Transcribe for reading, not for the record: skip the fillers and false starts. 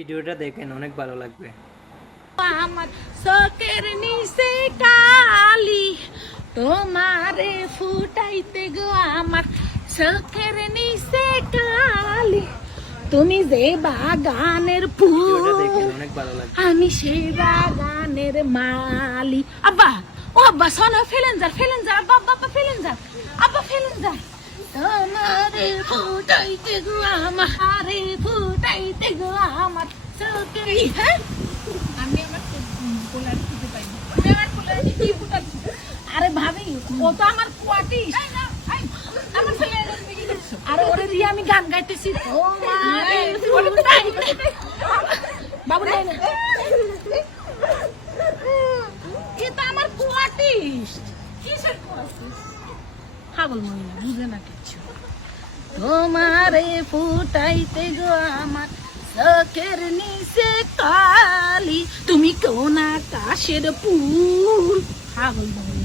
ভিডিওটা দেখেন, অনেক ভালো লাগবে। আমার শখের নিচে কালি তোমারে ফুটাইতে গো, আমার শখের নিচে কালি তুমি যে বাগানের ভিডিওটা ফুল, দেখেন, অনেক ভালো লাগবে। আমি সেই বাগানের মালি। আব্বা, ও আব্বা শোনো, ফেলেন যা আব্বা, আব্বা আব্বা ফেলেন যা, আব্বা ফেলেন যা। তোমারে ফুটাইতে গো আমারে ফুটাইতে গো আমার শখের। হ্যাঁ, আমি আমার পোলার খুঁজে পাইনি, আমি আমার পোলার কি ফুটাচ্ছি। আরে ভাবি, ও তো আমার কুয়াটি, আমার ছেলে। আরে ওরে দিয়ে আমি গান গাইতেছি, তোমারে ফুটাইতে। বাবু নাই না, এটা আমার কুয়াটিস। কিসের কুয়াটিস? পাগল মহিলা, বুঝে না কিচ্ছু। তোমারে ফুটাইতে গো আমার শখের নিচে কালি তুমি কোন আকাশের ফুল। পাগল মহিলা।